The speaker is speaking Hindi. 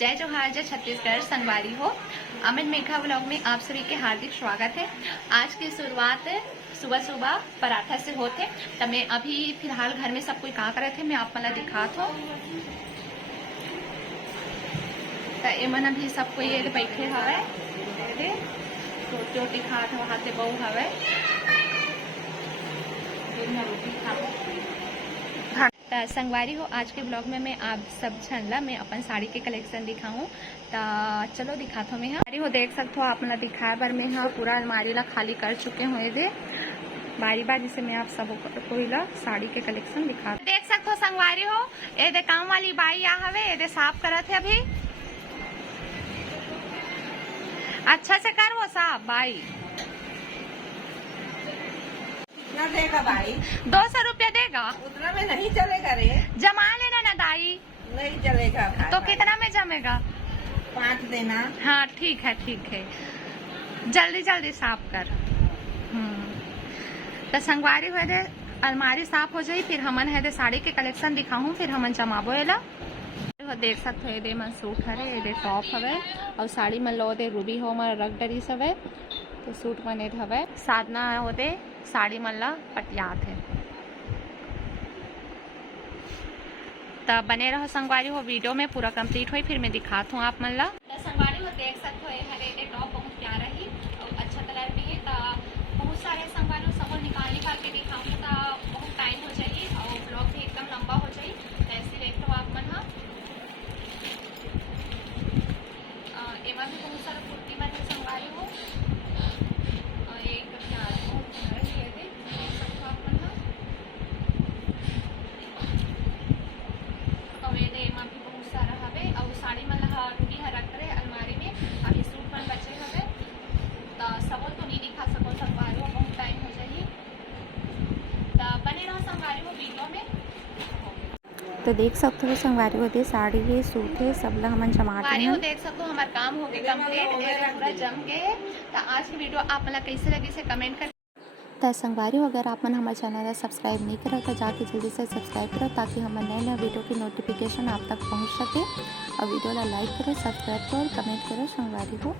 जय जोहार, जय छत्तीसगढ़। संगवारी हो, अमित मेघा व्लॉग में आप सभी के हार्दिक स्वागत है। आज की शुरुआत सुबह सुबह पराठा से होते। तो मैं अभी फिलहाल घर में सब कोई का करे थे, मैं आप मला दिखात हो। तो एमन अभी सब कोई बैठे हवे, रोटी रोटी खात वहाँ से बहू हवे। संगवारी हो, आज के ब्लॉग में मैं आप सब झनला मैं अपन साड़ी के कलेक्शन दिखाऊं। तो चलो दिखाता हूँ। मैं साड़ी हो देख सकते हो, आप मला दिखाए बार मैं हाँ पूरा अलमारी ला खाली कर चुके हुए थे। बारी बारी से मैं आप सब को ला साड़ी के कलेक्शन दिखा देख सकते हो। संगवारी हो, ये दे काम वाली बाई आ हवे, ये दे साफ करत है अभी। अच्छा से कर वो साफ बाई। ना देगा भाई, 200 रुपया देगा। उतना में नहीं चलेगा रे। जमा लेना ना दाई। नहीं चलेगा भाई। तो कितना में जमेगा? 5 देना। हाँ ठीक है, ठीक है, जल्दी जल्दी साफ कर। तो संगवारी हुए दे अलमारी साफ हो जाई, फिर हमन है दे साड़ी के कलेक्शन दिखाऊं, फिर हमन जमाबो एला। देख सकते हो, ये मन सूट हरे, ये टॉप हवे और साड़ी मन लो दे रूबी हो मन रग डरी सवे। तो सूट मन हवे साधना होते, साड़ी मन ला पटियात है। तब बने रहो संगवारी हो, वीडियो में पूरा कंप्लीट हुई, फिर मैं दिखाता हूँ आप मन ला। संगवारी हो देख सकते हो, हरे टॉप बहुत प्यारा ही और अच्छा कलर भी है। तो बहुत सारे संगवारी हो सब निकाल के दिखाऊंगी, तो बहुत टाइम हो जाइए और ब्लॉग भी एकदम लंबा हो जाए। तो ऐसे देख लो आप मन। हाँ एमा भी बहुत सारा कुर्ती मन है संगवारी हो, और एक प्याज बहुत प्यारा ही है, देख सकते हो आप मन। और ये एमा भी बहुत सारा हवे और साड़ी मन रूबी ह रख रहे अलमारी में। अभी सूट मन बचे हवे, तो सबो तो नहीं दिखा सको संगवारी हो, बहुत टाइम हो जाइए। तो बने रहो संगवारी हो वीडियो में। तो देख सकते हो संगवारी हो दे साड़ी है, सूट है, सब ला हमन जमाते हो हैं। देख सकते हो हमारा काम हो गया कंप्लीट, पूरा जम के। तो आज की वीडियो आप मला कैसे लगी से कमेंट कर। तो संगवारी हो, अगर आप मन हमारे चैनल सब्सक्राइब नहीं करो तो जाके जल्दी से सब्सक्राइब करो, ताकि हमारे नए नए वीडियो की नोटिफिकेशन आप तक पहुंच सके। और वीडियो ला लाइक करो, सब्सक्राइब करो और कमेंट करो संगवारी हो।